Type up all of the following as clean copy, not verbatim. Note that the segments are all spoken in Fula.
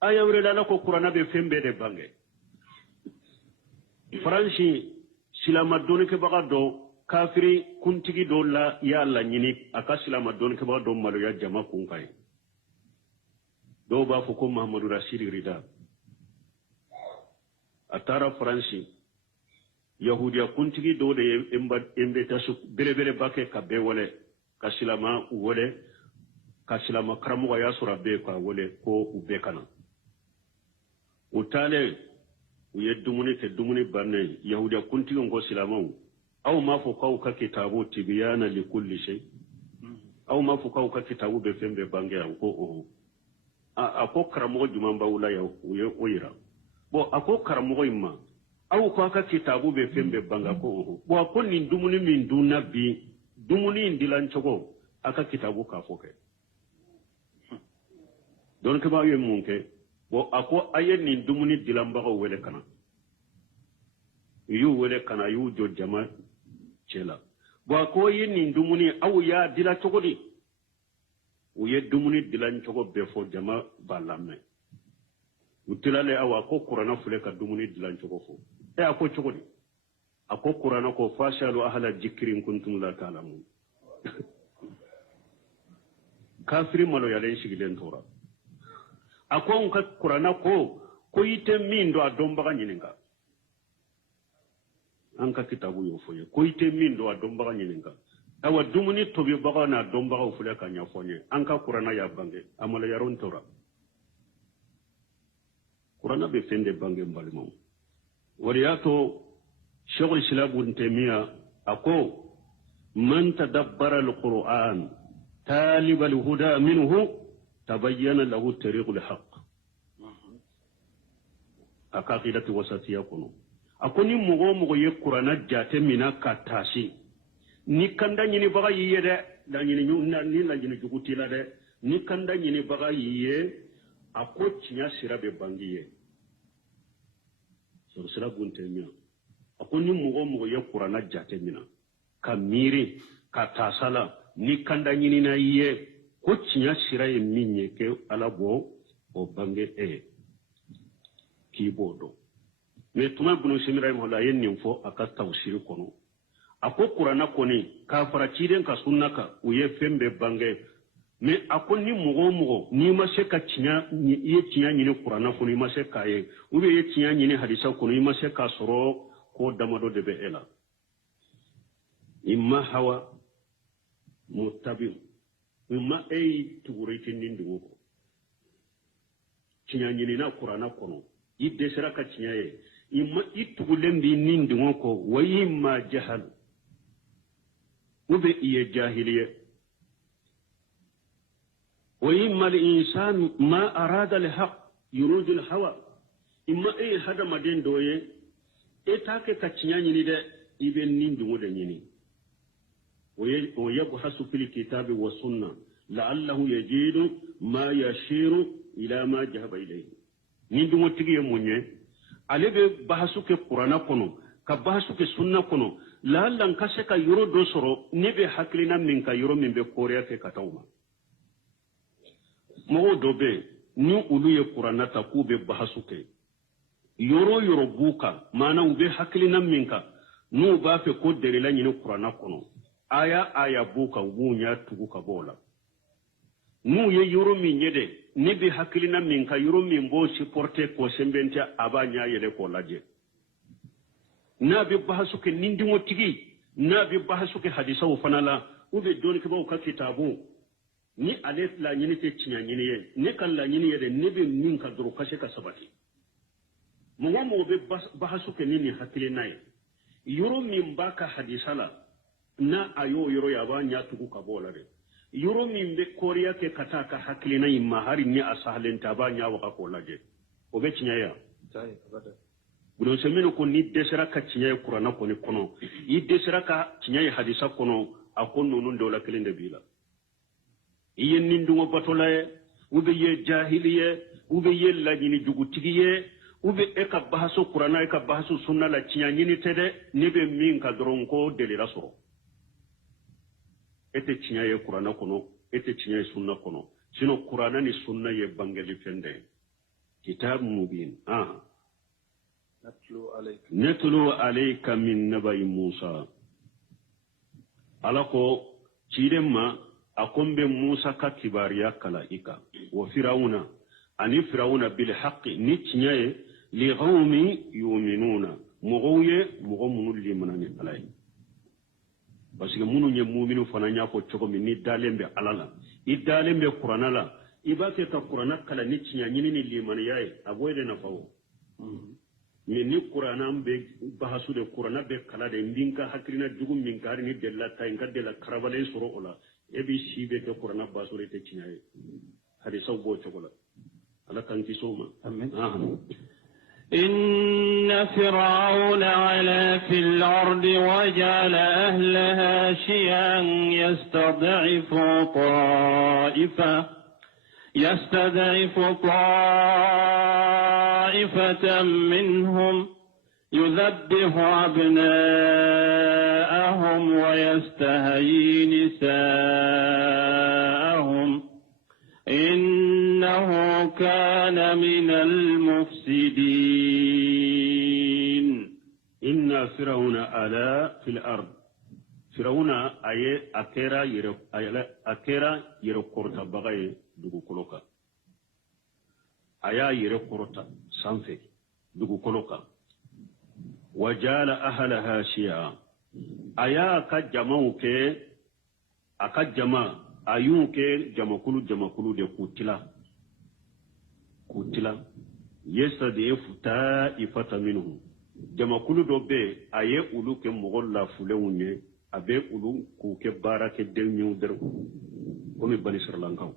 aya wurela la ko qur'ana be fembe de bange franchi silama doni ke baga do kafiri kuntigi do la ya Allah nyini aka silama doni ke baga do malo ya jama kun kai do ba fu ko Muhammadu Rashid Rida atara franchi yahudiya kuntigi do de embe tasu bere bake ka be wole ka silama wole ka silama karamu ya sura be ka wole ko ube kana utale uye dumuni te dumuni banne yahudiya kuntigi ngo silama aw ma fo kaw ka kitabu tibyana li kulli shay aw ma fo kaw ka kitabu be fembe bange ko ako karamu jumamba wula ya uye oyira bo ako karamu imma aw ko aka kitabu be fembe banga ko bo ko ni dumuni min duna bi dumuni ndilan chogo aka kitabu ka foke don ke ba ye munke bo ako ayen ni dumuni dilan bago wele kana yu wele kana yu jo jama chela bo ko yen ni dumuni aw ya dila chogo di uye dumuni dilan chogo be fo jama balame utilale awa ko qur'ana fule ka dumuni dilan chogo fo ako chogodi ako qur'ana ko fashalu ahla dhikrin kuntum la ta'lamun kafiri malo yalen shigilen tora ako onka qur'ana ko yite min do adomba ga nyininga anka kitabu yo foye ko yite min do adomba ga nyininga awa dumuni tobi baga na domba ga fule ka nya fonye anka qur'ana ya bange amala yaron tora qur'ana be fende bange mbalimo ولياتو شغل شلاب ابن تيمية أقول من تدبر القرآن طالب الهدى منه تبين له طريق الحق أكاقيدة وسطية كنو أكوني مغو يقرأنا جاتي منا كاتاشي نيكاندا نيني بغا ييدا دا نيني لا نيني جوكوتي لا دا نيكاندا نيني بغا ييدا أكو تشنيا سيرابي بانجيه sira gunte mina akoni mugo ye qur'ana jate mina ka miri ka tasala ni kanda nyini na ye ko cinya sira ye minye ke alabo o bange kibodo me tuma bunu simira mo la yen nimfo aka tawsir kono ako qur'ana koni ka fara ciden ka sunnaka uye fembe bange me akoni mugo ni ma se ka cinya ni ye cinya ni qur'ana ko ni ma se ka ye ube ye cinya ni hadisa ko ni ma se ka soro ko damado de be ela imma hawa muttabi imma tuguriti nindu ko cinya ni na qur'ana kono idde sera ka cinya ye imma itugulembi nindu ko wayimma jahal ube iye jahiliye وإما الإنسان ما أراد الحق يريد الهوى إما هذا مدين دوye etake kachinyanyi ni de iben nindu ngode nyini ويبحث في الكتاب والسنة لعله يجد ما يشير إلى ما جهب إليه nindu ngotigi yemunye alebe bahasu ke qur'ana kono ka bahasu ke sunna kono la'alla nkase ka yoro do soro nebe haklina min ka yoro min be korea ke katawma mogo dobe ni ulu ye qur'ana ta ku be bahasu ke yoro buka mana ube haklina minka nu ba fe ko derela nyini qur'ana kono aya buka wunya tugu ka bola nu ye yoro min yede ni be haklina minka yoro min bo supporter ko sembenta abanya yele ko laje na be bahasu ke nindi ngotigi na be bahasu ke hadisa wo fanala ube doni ke ba ka kitabu ni alet la nyini te tinya nyini ye ne kan la nyini ye de ne be min ka doro kashe ka sabati mo be bahasu ke nini hakile nay yoro min baka hadisala na ayo yoro ya ba nya tugu ka bola de yoro min be koriya ke kata ka hakile nay mahari ni asahlen ta ba nya wa ko laje o be tinya ya sai abada budo semino ko ni desera ka tinya qur'ana ko ni kono i desera ka tinya hadisa kono akon nonun dola kelende bila iye nindugo batolaye ube ye jahiliye ube ye lanyini jugutigiye ube eka bahaso qur'ana eka bahaso sunna la cianyini tede nebe min ka dronko delira soro ete ciaye qur'ana kono ete ciaye sunna kono sino qur'ana ni sunna ye bangeli fende kitab mubin netlu alayka min nabai musa alako ciremma akombe musa ka kibariya kala ika wa firawuna ani firawuna bil haqqi ni tinyaye li qawmi yu'minuna mugoye mugomunu limanani alay parce que munu nye mu'minu fana nya ko chogo mi ni dalembe alala idalembe qur'ana la ibake ka qur'ana kala ni tinya nyini ni limani yaye agoyde na fawo ni qur'ana be bahasu de qur'ana be kala de ndinka hakrina dugum min kari ni della tay ngadela karabale soro ola ebi sibe ke qur'ana basure te tinyaye hadi sawbo chogola ala kan kisoma amen إن فرعون علا في الأرض وجعل أهلها شيعا يستضعف طائفة منهم يذبح أبناءهم ويستحيي نساءهم إنه كان من المفسدين إن فرعون علا في الأرض فرعون أكيرا يرقرت بغي دوغو كولوكا أيا يرقرت سانفي دوغو كولوكا وجعل أهلها شيعا أيا كجمعوك أكجمع ayunke jamakulu de kutila yastadifu ta'ifata minhum jamakulu do be aye ulu ke mogolla fulewunye abe ulu ku ke barake delmiu der ko mi bani sirlankaw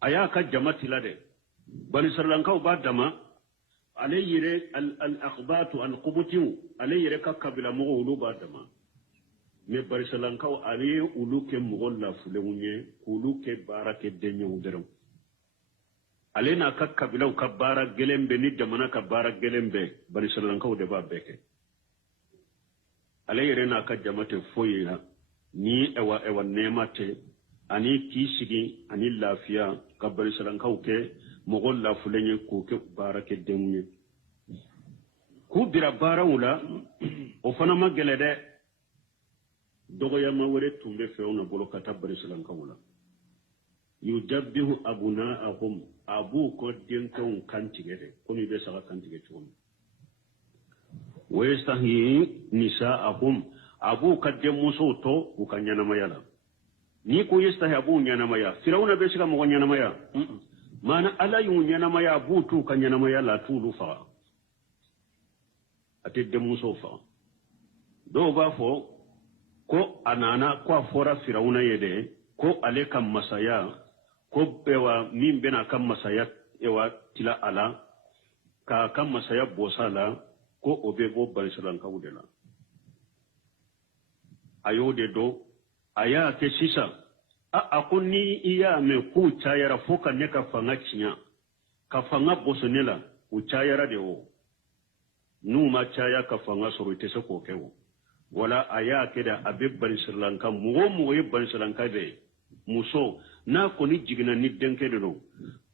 aya ka jamatila de bani sirlankaw ba dama alayire al akhbatu al qubutu alayire ka kabila mogo ulu ba dama me barisalankaw ale ulu ke mogolla fulewunye ulu ke barake denyo dero ale na ka kabilaw ka bara gelembe ni jamana ka bara gelembe barisalankaw de ba beke ale yere na ka jamate foyina ni ewa nemate ani kisigi ani lafiya ka barisalankaw ke mogolla fulenye ku ke barake denyo ku bira bara wula o fana magele de dogoyama wore tumbe fewna bolo kata barisalankaw yujabbihu abuna'ahum abu ko denkan kantigede komi be saka kantige chum wayastahi nisa'ahum abu kadde muso to ukanyana mayala ni ko yastahi abu nyana maya firawna be saka mo nyana maya mana ala yu nyana maya abu tu kanyana mayala tulu fa atedde muso fa do ba fo ko anana ko fora firawna yede ko ale kam masaya ko bewa min bena kam masaya ewa tila ala ka kam masaya bosala ko obe bo barisalanka wudela ayode do aya ke sisa akonni iya me ku chayara foka ne ka fanga chinya ka fanga bosonela u chayara de o numa chaya ka fanga sorite se ko kewo wala aya keda abe barisalanka mugo ye barisalanka de muso na ko ni jigina ni denke de no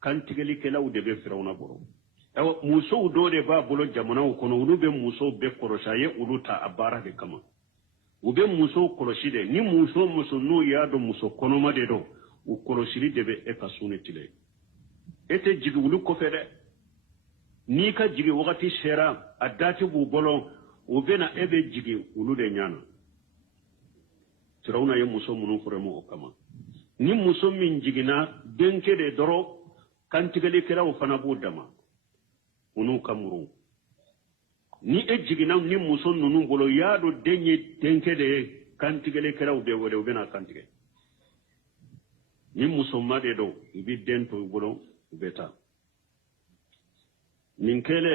kan tigeli kela u de be firawna boro ewa muso do de ba bolo jamana ko no ulu muso be koroshaye uluta abara de kama ube muso koroshide ni muso no ya do muso kono ma de do u koroshiri de be e kasune tile ete jigi ulu ko fere ni ka jigi wakati shera adati bu bolo ube na ebe jigi ulu de nyana firawna ye muso munu furemo o kama ni muso min jigina denke de doro kantigeli kera o fana bu dama unu kamuru ni e jigina ni muso nunu bolo yado denye denke de kantigeli kera o be wode o bena kantige ni muso made do ibi dento bolo beta min kele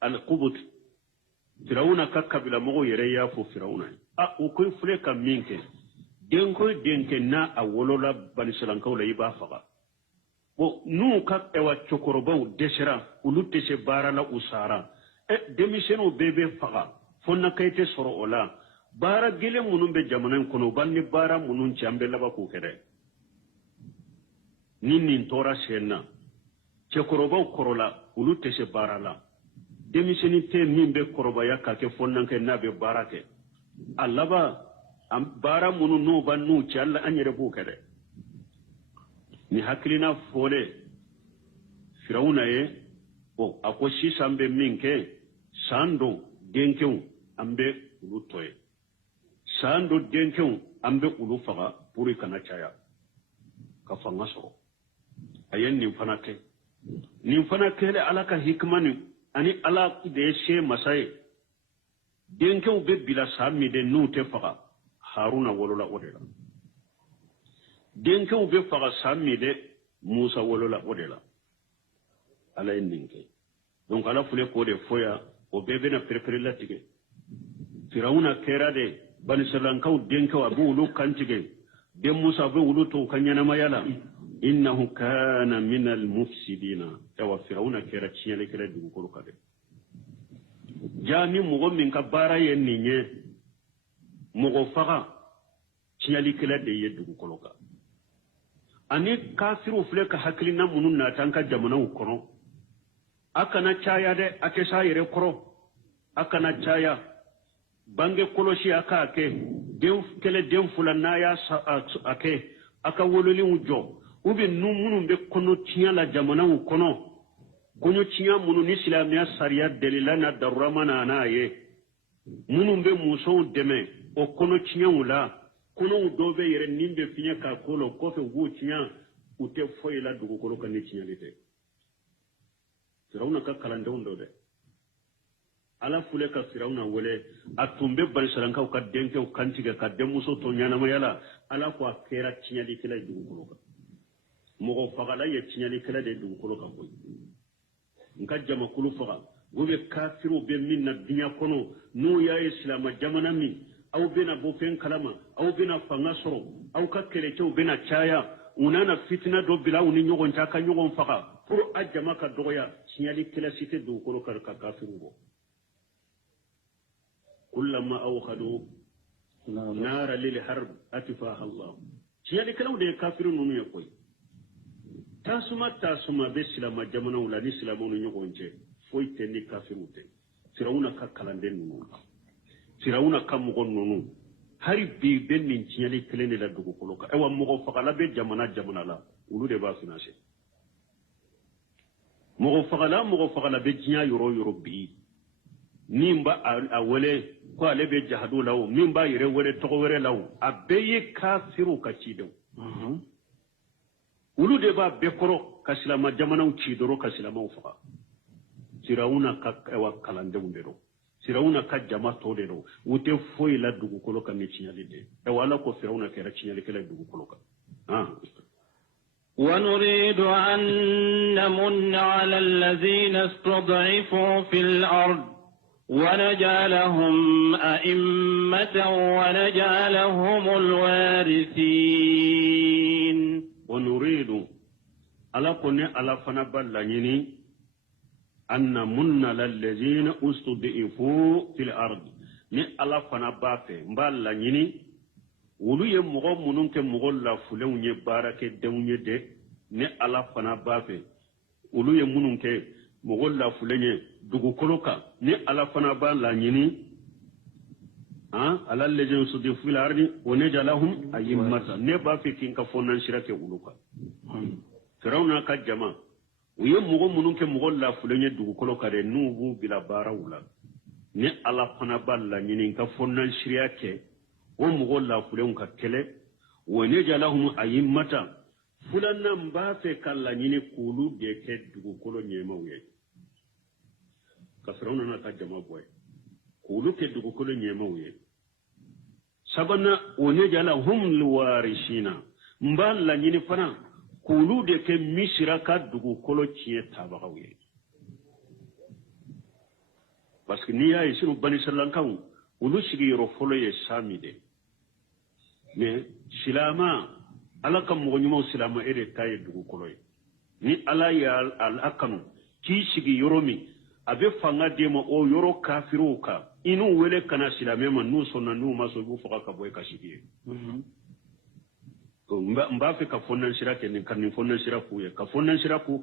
al qubut firawna kakabila mogo yere ya fo firawna o koy fule kam minke denke na awolola banisalankaw la iba faga bo nu ka ewa chokorobaw desera ulute se barala usara demiseno bebe faga fonna kayte soro ola bara gele munun be jamanan kono banni bara munun chambe laba ko kede nin tora senna cɛkɔrɔbaw kɔrɔla olu tɛ se baara la denmisɛnnin tɛ min bɛ kɔrɔbaya ka kɛ fɔnnankɛ n'a bɛ baara kɛ a laban baara minnu n'u b'a n'u cɛ an yɛrɛ b'o kɛ dɛ ni hakilina fɔlen firawuna ye a ko sisan bɛ min kɛ san dɔ denkɛw an bɛ olu tɔ ye san dɔ denkɛw an bɛ olu faga pour kana caya ka fanga sɔrɔ a ye nin fana kɛ nin fana kɛlen ala ka hikima ni ani ala de ye se masa ye denkɛw bɛ bila san min de n'u tɛ faga haruna wolola o de la denkɛw bɛ faga san min de musa wolola o de la ala ye nin kɛ donc ala fule k'o de fɔ yan o bɛɛ bɛna perepere latigɛ firawuna kɛra de banisalankaw denkɛw a bɛ olu kantigɛ den musa a bɛ olu to u ka ɲɛnamaya la innahu kana min almufsidina awa firawuna kɛra tiɲɛlikɛla dugukolo kan dɛ jaa ni mɔgɔ min ka baara ye nin ye mɔgɔ faga tiɲɛlikɛla de ye dugukolo kan ani kafiriw filɛ ka hakilina minnu nata an ka jamanaw kɔnɔ a kana caya dɛ a kɛ s'a yɛrɛ kɔrɔ a kana caya bange kɔlɔsi a k'a kɛ den kɛlɛ den fila n'a y'a a kɛ a ka wololenw jɔ ou bien nu minnu bɛ kɔnɔ tiɲɛ la jamanaw kɔnɔ kɔnɔ tiɲɛ minnu ni silamɛya sariya dɛlɛla na darurama na n'a ye minnu bɛ musow dɛmɛ o kɔnɔ tiɲɛw la kɔnɔw dɔw bɛ yɛrɛ nin bɛ fiɲɛ k'a ko la kɔfɛ u b'o tiɲɛ u tɛ foyi la dugukolo kan ni tiɲɛli tɛ firawuna ka kalandenw dɔ dɛ ala fule ka firawuna wele a tun bɛ banisalankaw ka denkɛw kantigɛ ka denmuso to ɲɛnamaya la ala ko a kɛra tiɲɛlikɛla ye dugukolo kan mɔgɔ fagala ye tiɲɛlikɛla de ye dugukolo kan koyi nka jamakulu faga o bɛ kafiriw bɛ min na diɲɛ kɔnɔ n'u y'a ye silama jamana min aw bɛna bɔ fɛn kalama aw bɛna fanga sɔrɔ aw ka kɛlɛcɛw bɛna caya u nana fitina dɔ bila u ni ɲɔgɔn cɛ a ka ɲɔgɔn faga pour a jama ka dɔgɔya tiɲɛlikɛla si tɛ dugukolo kan ka kafiriw bɔ kullama awqadu nara lil harb atfaha Allah tiɲɛlikɛlaw de ye kafiriw ninnu ye koyi tasuma bɛ silama jamanaw la ni silamaw ni ɲɔgɔn cɛ foyi tɛ ni kafiriw tɛ firawuna ka kalanden ninnu firawuna ka mɔgɔ ninnu hari bi bɛ nin tiɲɛli kelen de la dugukolo kan ayiwa mɔgɔ fagala bɛ jamana la olu de b'a finance mɔgɔ fagala bɛ diɲɛ yɔrɔ o yɔrɔ bi min b'a a wele ko ale bɛ jahadu la o min b'a yɛrɛ wele tɔgɔ wɛrɛ la o a bɛɛ ye kafiriw ka cidenw olu de b'a bɛɛ kɔrɔ ka silama jamanaw ci dɔrɔn ka silamaw faga firawuna ka kalandenw de don firawuna ka jama tɔ de don u tɛ foyi la dugukolo kan ni tiɲɛli de ayiwa ala ko firawuna kɛra tiɲɛlikɛla ye dugukolo kan ونريد أن نمن على الذين استضعفوا في الأرض ونجعلهم أئمة ونجعلهم الوارثين ونريد على قناة على فنبال لنيني أن نمن على الذين استضعفوا في الأرض ni ala fana b'a fɛ n b'a laɲini olu ye mɔgɔ minnu kɛ mɔgɔ lafulenw ye baarakɛdenw ye dɛ ni ala fana b'a fɛ olu ye minnu kɛ mɔgɔ lafulen ye dugukolo kan ni ala fana b'a laɲini ala lajɛn sodi filarni o ne jalahum ayimmata ne b'a fɛ k'i ka fɔnnan sira kɛ olu kan firawuna ka jama u ye mɔgɔ minnu kɛ mɔgɔ lafulen ye dugukolo kan dɛ n'u b'u bila baaraw la ni ala fana b'a laɲini ka fɔnnan sira kɛ o mɔgɔ lafulenw ka kɛlɛ wa ne jalahum ayimmata filanan b'a fɛ ka laɲini k'olu de kɛ dugukolo ɲɛmaw ye ka firawuna ka jama bɔ ye k'olu kɛ dugukolo ɲɛmaw ye sabanan o ne jalahum liwarisina n b'a laɲini fana k'olu de kɛ misira ka dugukolo tiɲɛ tabagaw ye parce que n'i y'a ye sinu banisalankaw olu sigiyɔrɔ fɔlɔ ye sami de mais silama ala ka mɔgɔ ɲumanw silama e de ta ye dugukolo ye ni ala ye a kanu k'i sigi yɔrɔ min a bɛ fanga d'e ma o yɔrɔ kafiriw kan i n'u wele kana silamɛ ma n'u sɔnna n'u ma sɔn i b'u faga ka bɔ i ka sigi ye n b'a fɛ ka fɔnnan sira kɛ ka nin fɔnnan sira k'u ye ka fɔnnan sira k'u